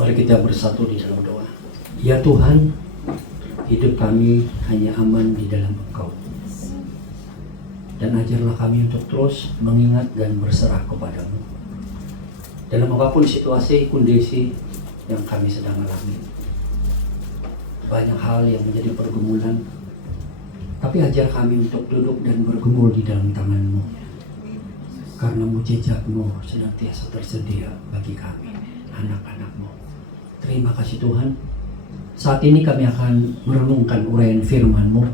Mari kita bersatu di dalam doa. Ya Tuhan, hidup kami hanya aman di dalam Engkau. Dan ajarlah kami untuk terus mengingat dan berserah kepadamu dalam apapun situasi, kondisi yang kami sedang alami. Banyak hal yang menjadi pergumulan, tapi ajar kami untuk duduk dan bergumul di dalam tangan-Mu, karena mujizat-Mu senantiasa tersedia bagi kami, anak-anak-Mu. Terima kasih Tuhan. Saat ini kami akan merenungkan uraian firman-Mu.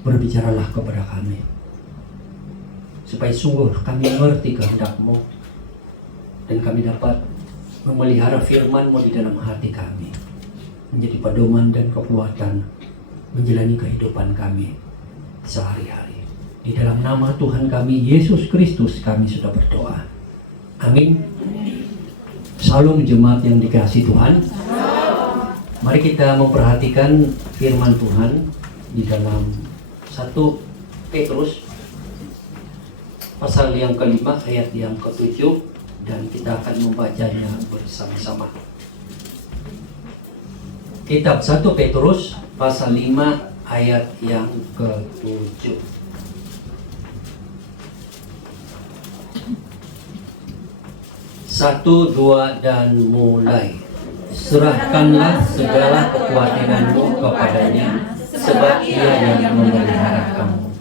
Berbicaralah kepada kami, supaya sungguh kami mengerti kehendak-Mu, dan kami dapat memelihara firman-Mu di dalam hati kami, menjadi pedoman dan kekuatan menjalani kehidupan kami sehari-hari. Di dalam nama Tuhan kami Yesus Kristus kami sudah berdoa. Amin. Salam jemaat yang dikasihi Tuhan. Mari kita memperhatikan firman Tuhan di dalam 1 Petrus pasal yang kelima ayat yang ke-7, dan kita akan membacanya bersama-sama. Kitab 1 Petrus pasal 5 ayat yang ke-7. Satu, dua, dan mulai. Serahkanlah segala kekhawatiranmu kepadanya, sebab Ia yang memelihara kamu.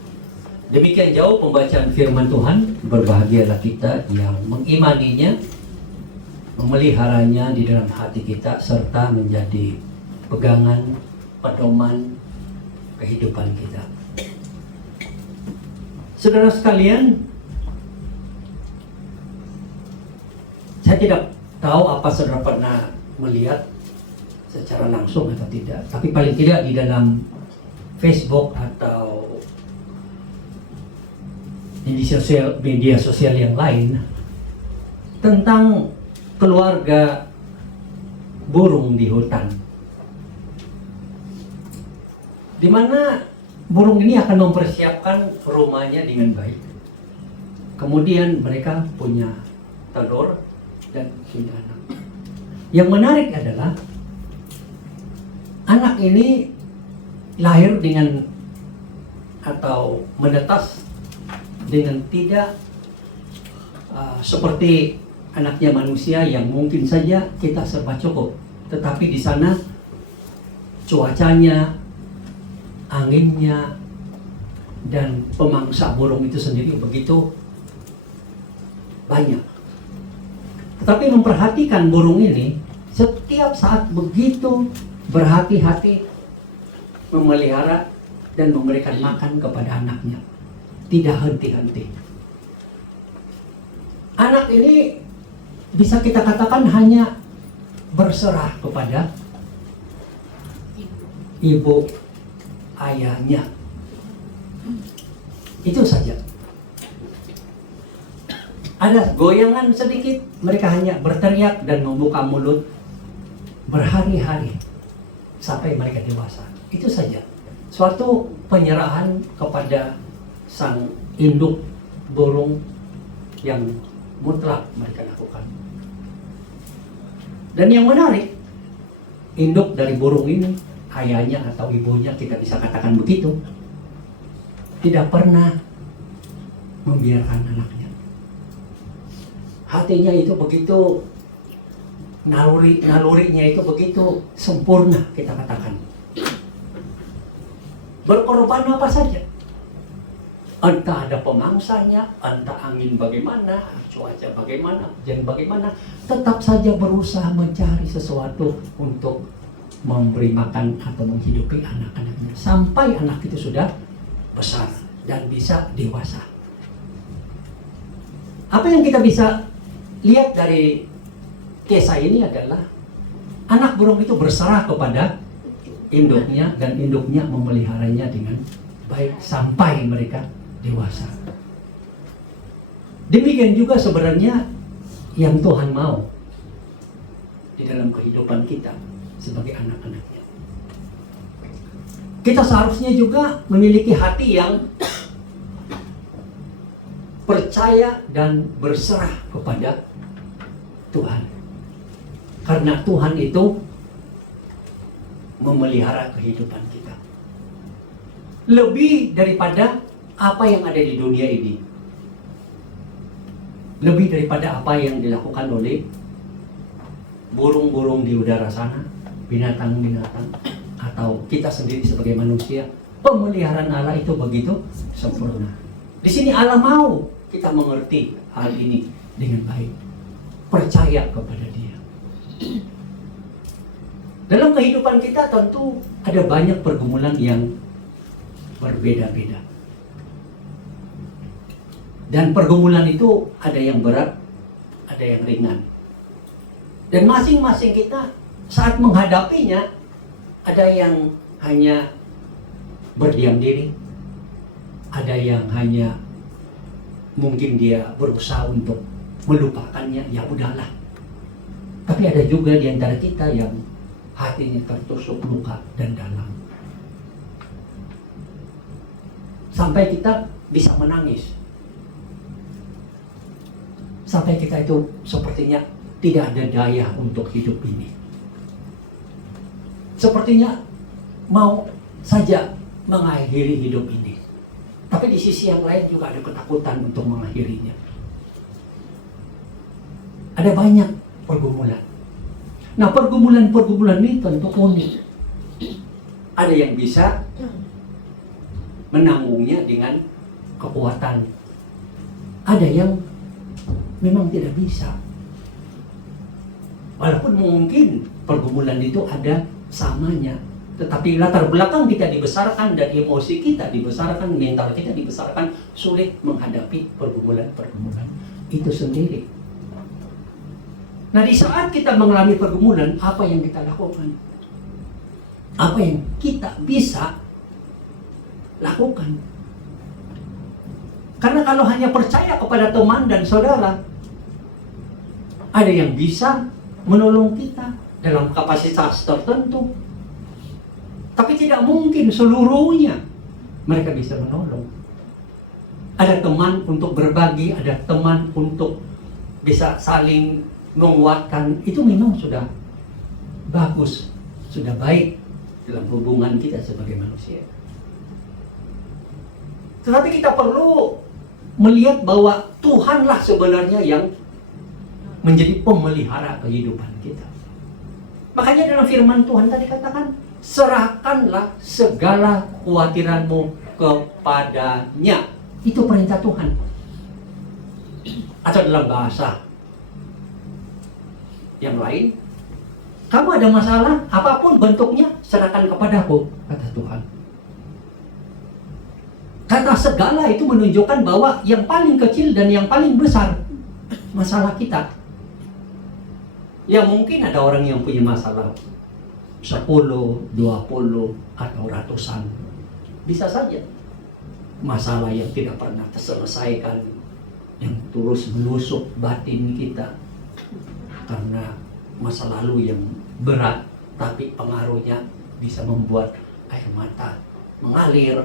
Demikian jauh pembacaan firman Tuhan. Berbahagialah kita yang mengimaninya, memeliharanya di dalam hati kita, serta menjadi pegangan, pedoman kehidupan kita. Saudara sekalian, saya tidak tahu apa saudara pernah melihat secara langsung atau tidak, tapi paling tidak di dalam Facebook atau media sosial yang lain tentang keluarga burung di hutan, di mana burung ini akan mempersiapkan rumahnya dengan baik. Kemudian mereka punya telur dan punya anak. Yang menarik adalah anak ini lahir dengan atau menetas dengan tidak seperti anaknya manusia yang mungkin saja kita serba cukup, tetapi di sana cuacanya, anginnya, dan pemangsa burung itu sendiri begitu banyak. Tetapi memperhatikan burung ini setiap saat begitu berhati-hati memelihara dan memberikan makan kepada anaknya, tidak henti-henti. Anak ini bisa kita katakan hanya berserah kepada ibu ayahnya. Itu saja. Ada goyangan sedikit, mereka hanya berteriak dan membuka mulut berhari-hari sampai mereka dewasa. Itu saja. Suatu penyerahan kepada sang induk burung yang mutlak mereka lakukan. Dan yang menarik, induk dari burung ini, ayahnya atau ibunya, kita bisa katakan begitu, tidak pernah membiarkan anaknya. Hatinya itu begitu, nalurinya itu begitu sempurna, kita katakan. Berkorban apa saja. Entah ada pemangsanya, entah angin bagaimana, cuaca bagaimana, hujan bagaimana, tetap saja berusaha mencari sesuatu untuk memberi makan atau menghidupi anak-anaknya. Sampai anak itu sudah besar dan bisa dewasa. Apa yang kita bisa lihat dari kisah ini adalah anak burung itu berserah kepada induknya, dan induknya memeliharanya dengan baik sampai mereka dewasa. Demikian juga sebenarnya yang Tuhan mau di dalam kehidupan kita sebagai anak-anaknya. Kita seharusnya juga memiliki hati yang percaya dan berserah kepada Tuhan. Karena Tuhan itu memelihara kehidupan kita. Lebih daripada apa yang ada di dunia ini. Lebih daripada apa yang dilakukan oleh burung-burung di udara sana, binatang-binatang, atau kita sendiri sebagai manusia. Pemeliharaan Allah itu begitu sempurna. Di sini Allah mau kita mengerti hal ini dengan baik. Percaya kepada Dia. Dalam kehidupan kita tentu ada banyak pergumulan yang berbeda-beda. Dan pergumulan itu ada yang berat, ada yang ringan. Dan masing-masing kita saat menghadapinya, ada yang hanya berdiam diri, ada yang hanya mungkin dia berusaha untuk melupakannya, ya udahlah. Tapi ada juga di antara kita yang hatinya tertusuk luka dan dalam. Sampai kita bisa menangis. Sampai kita itu sepertinya tidak ada daya untuk hidup ini. Sepertinya mau saja mengakhiri hidup ini. Tapi di sisi yang lain juga ada ketakutan untuk mengakhirinya. Ada banyak pergumulan. Nah, pergumulan-pergumulan ini tentu unik. Ada yang bisa menanggungnya dengan kekuatan. Ada yang memang tidak bisa. Walaupun mungkin pergumulan itu ada samanya, tetapi latar belakang kita dibesarkan dan emosi kita dibesarkan, mental kita dibesarkan sulit menghadapi pergumulan-pergumulan itu sendiri. Nah, di saat kita mengalami pergumulan, apa yang kita lakukan? Apa yang kita bisa lakukan? Karena kalau hanya percaya kepada teman dan saudara, ada yang bisa menolong kita dalam kapasitas tertentu. Tapi tidak mungkin seluruhnya mereka bisa menolong. Ada teman untuk berbagi, ada teman untuk bisa saling menguatkan. Itu memang sudah bagus, sudah baik dalam hubungan kita sebagai manusia. Tetapi kita perlu melihat bahwa Tuhanlah sebenarnya yang menjadi pemelihara kehidupan kita. Makanya dalam firman Tuhan tadi katakan, serahkanlah segala kekhawatiranmu kepadanya. Itu perintah Tuhan. Atau dalam bahasa yang lain, kamu ada masalah, apapun bentuknya, serahkan kepadaku, kata Tuhan. Kata segala itu menunjukkan bahwa yang paling kecil dan yang paling besar masalah kita. Ya mungkin ada orang yang punya masalah 10, 20, atau ratusan. Bisa saja. Masalah yang tidak pernah terselesaikan, yang terus menusuk batin kita. Karena masa lalu yang berat, tapi pengaruhnya bisa membuat air mata mengalir.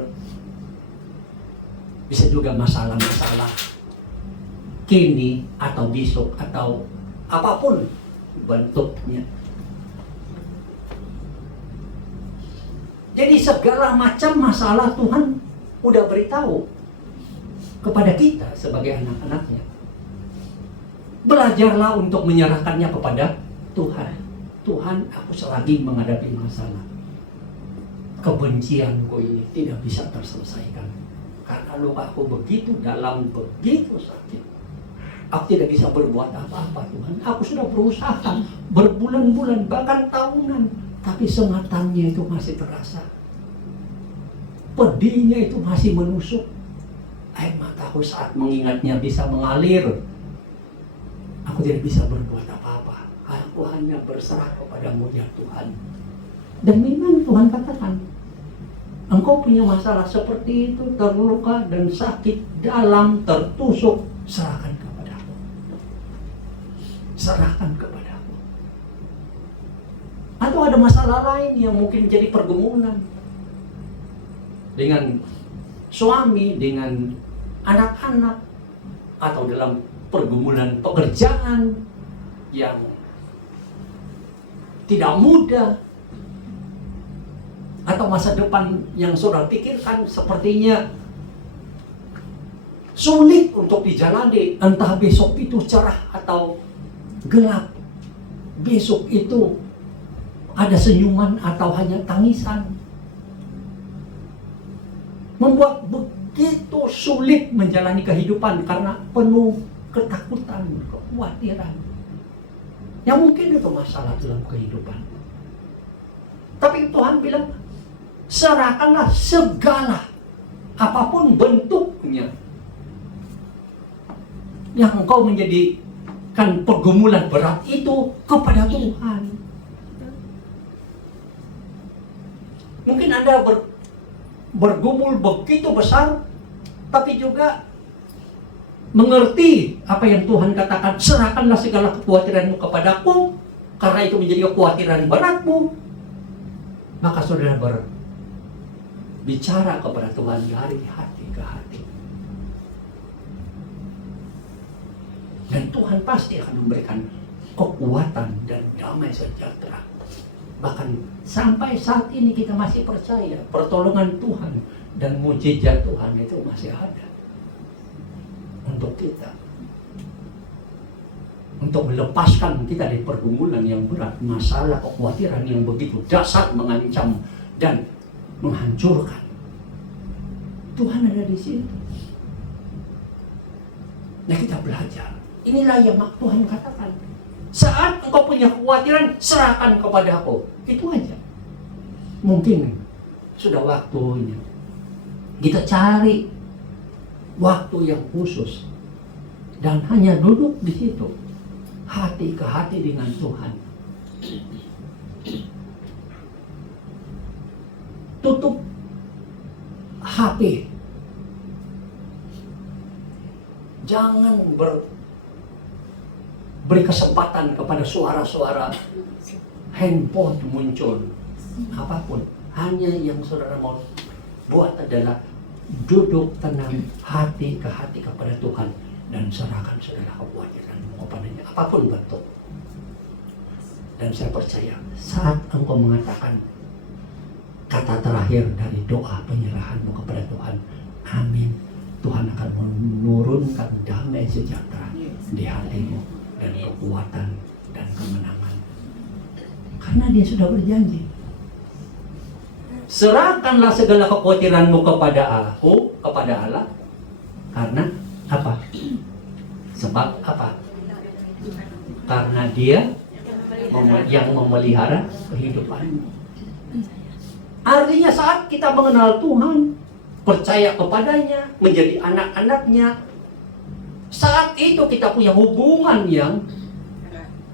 Bisa juga masalah-masalah kini atau besok atau apapun bentuknya. Jadi segala macam masalah Tuhan udah beritahu kepada kita sebagai anak-anaknya. Belajarlah untuk menyerahkannya kepada Tuhan. Tuhan, aku selagi menghadapi masalah. Kebencianku ini tidak bisa terselesaikan. Karena lukaku begitu dalam, begitu sakit. Aku tidak bisa berbuat apa-apa, Tuhan. Aku sudah berusaha berbulan-bulan, bahkan tahunan. Tapi sengatannya itu masih terasa. Pedihnya itu masih menusuk. Air mataku saat mengingatnya bisa mengalir. Aku tidak bisa berbuat apa-apa. Aku hanya berserah kepadamu ya Tuhan. Dan memang Tuhan katakan, engkau punya masalah seperti itu, terluka dan sakit dalam, tertusuk, serahkan kepadaku. Serahkan kepadaku. Atau ada masalah lain yang mungkin jadi pergumulan dengan suami, dengan anak-anak, atau dalam pergumulan pekerjaan yang tidak mudah, atau masa depan yang saudara pikirkan sepertinya sulit untuk dijalani, entah besok itu cerah atau gelap, besok itu ada senyuman atau hanya tangisan, membuat begitu sulit menjalani kehidupan karena penuh ketakutan, kekhawatiran. Ya mungkin itu masalah dalam kehidupan. Tapi Tuhan bilang, serahkanlah segala, apapun bentuknya, yang engkau menjadikan pergumulan berat itu kepada Tuhan. Mungkin Anda bergumul begitu besar, tapi juga mengerti apa yang Tuhan katakan, serahkanlah segala kekhawatiranmu kepadaku, karena itu menjadi kekhawatiran beratmu. Maka saudara berbicara kepada Tuhan dari hati ke hati. Dan Tuhan pasti akan memberikan kekuatan dan damai sejahtera. Bahkan sampai saat ini kita masih percaya pertolongan Tuhan dan mujizat Tuhan itu masih ada untuk kita, untuk melepaskan kita dari pergumulan yang berat, masalah, kekhawatiran yang begitu dasar mengancam dan menghancurkan. Tuhan ada di situ. Nah, kita belajar. Inilah yang Tuhan katakan. Saat engkau punya kekhawatiran, serahkan kepada aku. Itu aja. Mungkin sudah waktunya kita cari waktu yang khusus dan hanya duduk di situ, hati ke hati dengan Tuhan. Tutup HP. Jangan beri kesempatan kepada suara-suara handphone muncul. Apapun. Hanya yang saudara mau buat adalah duduk tenang, hati ke hati kepada Tuhan, dan serahkan segala kekhawatiranmu kepadanya, apapun bentuk. Dan saya percaya saat engkau mengatakan kata terakhir dari doa penyerahanmu kepada Tuhan, amin, Tuhan akan menurunkan damai sejahtera di hatimu dan kekuatan dan kemenangan. Karena Dia sudah berjanji. Serahkanlah segala kekhawatiranmu kepada aku, kepada Allah. Karena apa? Sebab apa? Karena Dia yang memelihara kehidupanmu. Artinya saat kita mengenal Tuhan, percaya kepadanya, menjadi anak-anaknya, saat itu kita punya hubungan yang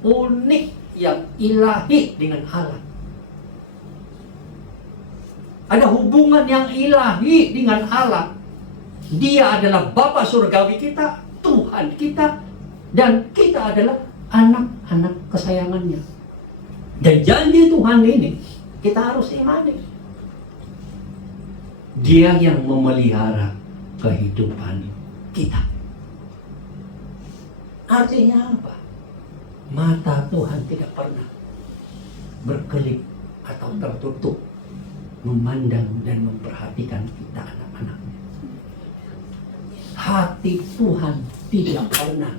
unik, yang ilahi dengan Allah. Ada hubungan yang ilahi dengan Allah. Dia adalah Bapa surgawi kita, Tuhan kita, dan kita adalah anak-anak kesayangannya. Dan janji Tuhan ini kita harus imani. Dia yang memelihara kehidupan kita. Artinya apa? Mata Tuhan tidak pernah berkelip atau tertutup memandang dan memperhatikan kita anak-anaknya. Hati Tuhan tidak pernah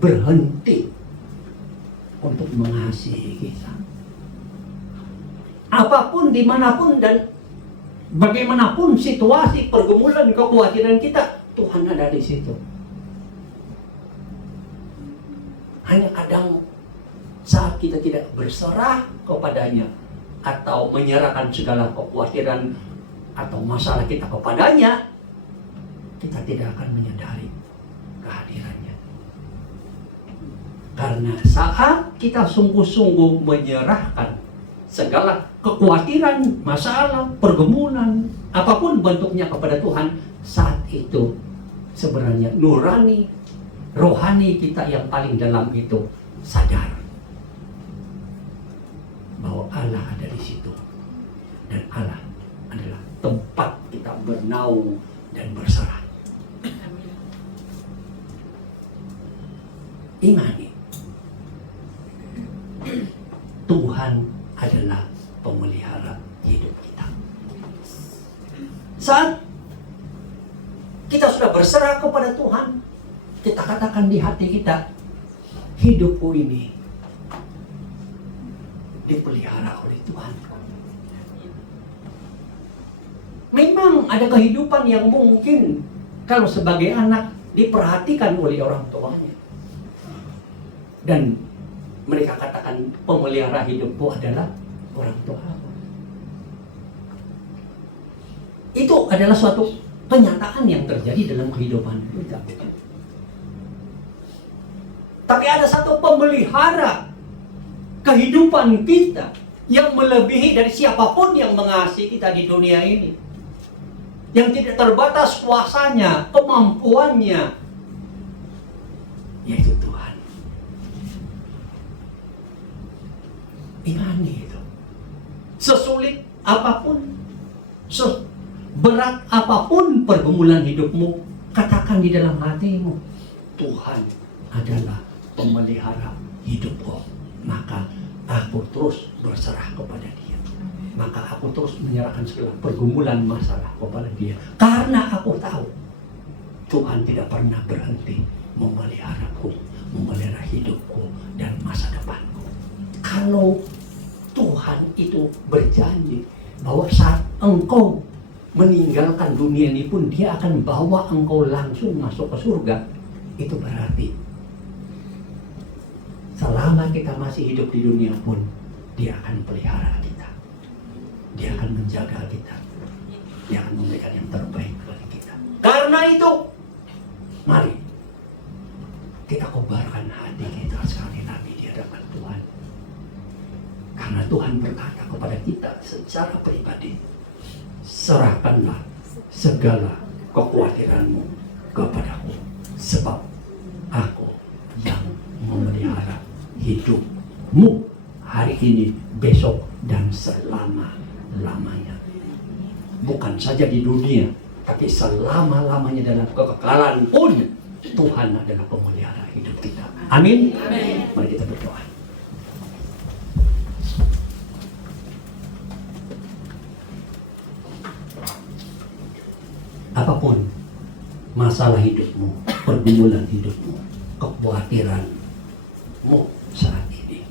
berhenti untuk mengasihi kita. Apapun, dimanapun, dan bagaimanapun situasi, pergumulan, kekhawatiran kita, Tuhan ada di situ. Hanya kadang saat kita tidak berserah kepadanya atau menyerahkan segala kekhawatiran atau masalah kita kepadanya, kita tidak akan menyadari kehadirannya. Karena saat kita sungguh-sungguh menyerahkan segala kekhawatiran, masalah, pergumulan, apapun bentuknya kepada Tuhan, saat itu sebenarnya nurani, rohani kita yang paling dalam itu sadar bahwa Allah ada di situ, dan Allah adalah tempat kita bernaung dan berserah. Imani. berserah kepada Tuhan, kita katakan di hati kita, hidupku ini dipelihara oleh Tuhan. Memang ada kehidupan yang mungkin kalau sebagai anak diperhatikan oleh orang tuanya. Dan mereka katakan pemelihara hidupku adalah orang tua. Itu adalah suatu kenyataan yang terjadi dalam kehidupan kita. Tapi ada satu pemelihara kehidupan kita yang melebihi dari siapapun yang mengasihi kita di dunia ini. Yang tidak terbatas kuasanya, kemampuannya, yaitu Tuhan. Imani itu. Sesulit apapun, seberat apapun pergumulan hidupmu, katakan di dalam hatimu, Tuhan adalah pemelihara hidupku. Maka aku terus berserah kepada Dia. Maka aku terus menyerahkan segala pergumulan masalah kepada Dia. Karena aku tahu Tuhan tidak pernah berhenti memeliharaku, memelihara hidupku dan masa depanku. Kalau Tuhan itu berjanji bahwa saat engkau meninggalkan dunia ini pun Dia akan bawa engkau langsung masuk ke surga, itu berarti selama kita masih hidup di dunia pun Dia akan pelihara kita. Dia akan menjaga kita. Dia akan memberikan yang terbaik bagi kita. Karena itu, mari kita kobarkan hati kita sekali lagi di hadapan Tuhan. Karena Tuhan berkata kepada kita secara pribadi, serahkanlah segala kekhawatiranmu kepadaku, sebab aku yang memelihara hidupmu hari ini, besok, dan selama-lamanya. Bukan saja di dunia, tapi selama-lamanya dalam kekekalan pun Tuhan adalah pemelihara hidup kita. Amin. Amin. Mari kita berdoa. Apapun masalah hidupmu, pergumulan hidupmu, kekhawatiranmu saat ini,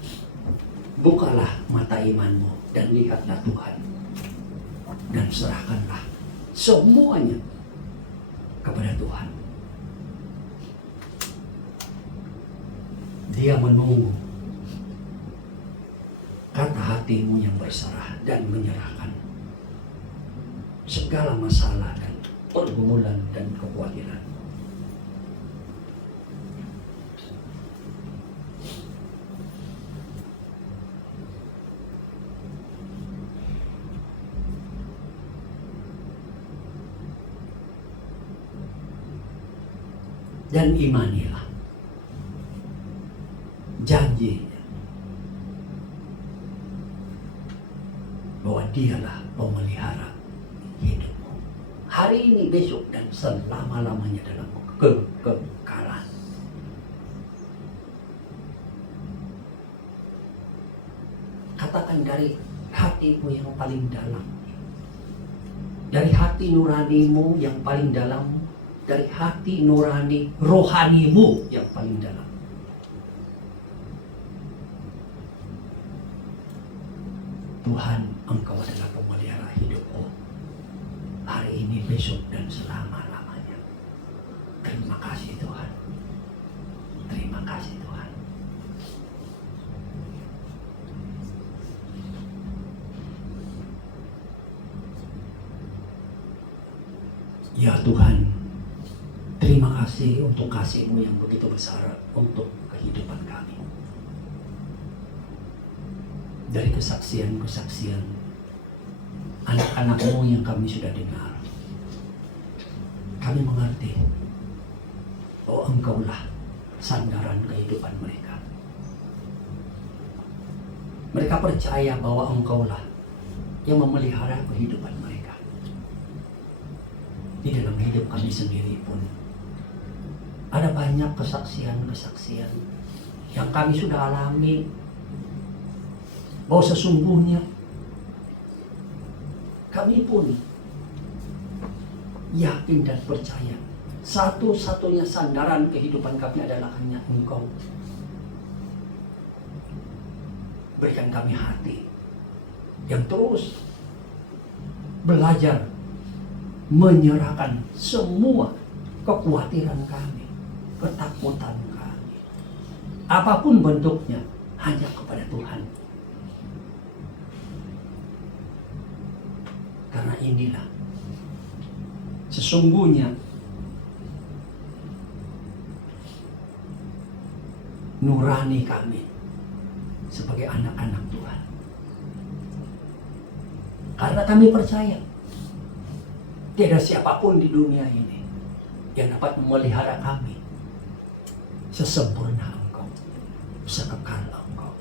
bukalah mata imanmu dan lihatlah Tuhan. Dan serahkanlah semuanya kepada Tuhan. Dia menunggu kata hatimu yang berserah dan menyerahkan segala masalah dan pergumulan dan kekhawatiran. Dan imanilah janjinya bahwa Dialah pemelihara hidupmu hari ini, besok, dan selama-lamanya dalam kekekalan. Katakan dari hatimu yang paling dalam, dari hati nuranimu yang paling dalam, dari hati nurani rohanimu yang paling dalam. Tuhan, Engkau adalah pemelihara hidupku hari ini, besok, dan selama-lamanya. Terima kasih Tuhan. Terima kasih Tuhan. Ya Tuhan, terima kasih untuk kasih-Mu yang begitu besar untuk kehidupan kami. Dari kesaksian-kesaksian anak-anak-Mu yang kami sudah dengar, kami mengerti bahwa Engkaulah sandaran kehidupan mereka. Mereka percaya bahwa Engkaulah yang memelihara kehidupan mereka. Di dalam hidup kami sendiri pun ada banyak kesaksian-kesaksian yang kami sudah alami, bahwa sesungguhnya kami pun yakin dan percaya Satu-satunya sandaran kehidupan kami adalah hanya Engkau. Berikan kami hati yang terus belajar menyerahkan semua kekhawatiran kami, ketakutan kami, apapun bentuknya, hanya kepada Tuhan. Karena inilah sesungguhnya nurani kami sebagai anak-anak Tuhan. Karena kami percaya tiada siapapun di dunia ini yang dapat memelihara kami sesempurna Engkau, sekekal Engkau.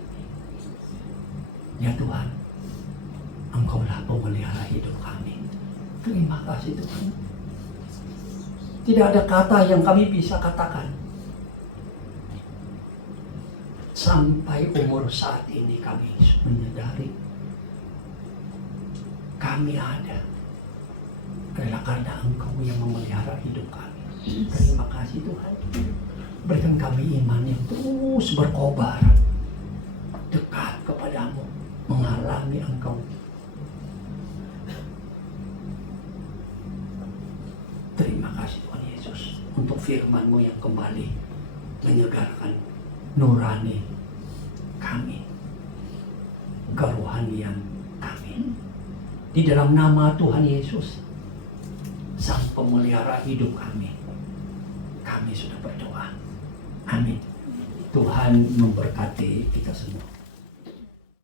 Ya Tuhan, Engkaulah pemelihara hidup kami. Terima kasih Tuhan. Tidak ada kata yang kami bisa katakan. Sampai umur saat ini kami menyadari kami ada adalah karena Engkau yang memelihara hidup kami. Terima kasih Tuhan. Berikan kami iman yang terus berkobar, dekat kepadamu, mengalami Engkau. Terima kasih Tuhan Yesus untuk firman-Mu yang kembali menyegarkan nurani kami, kerohanian kami. Di dalam nama Tuhan Yesus, Sang Pemelihara hidup kami sudah berdoa. Amin. Tuhan memberkati kita semua.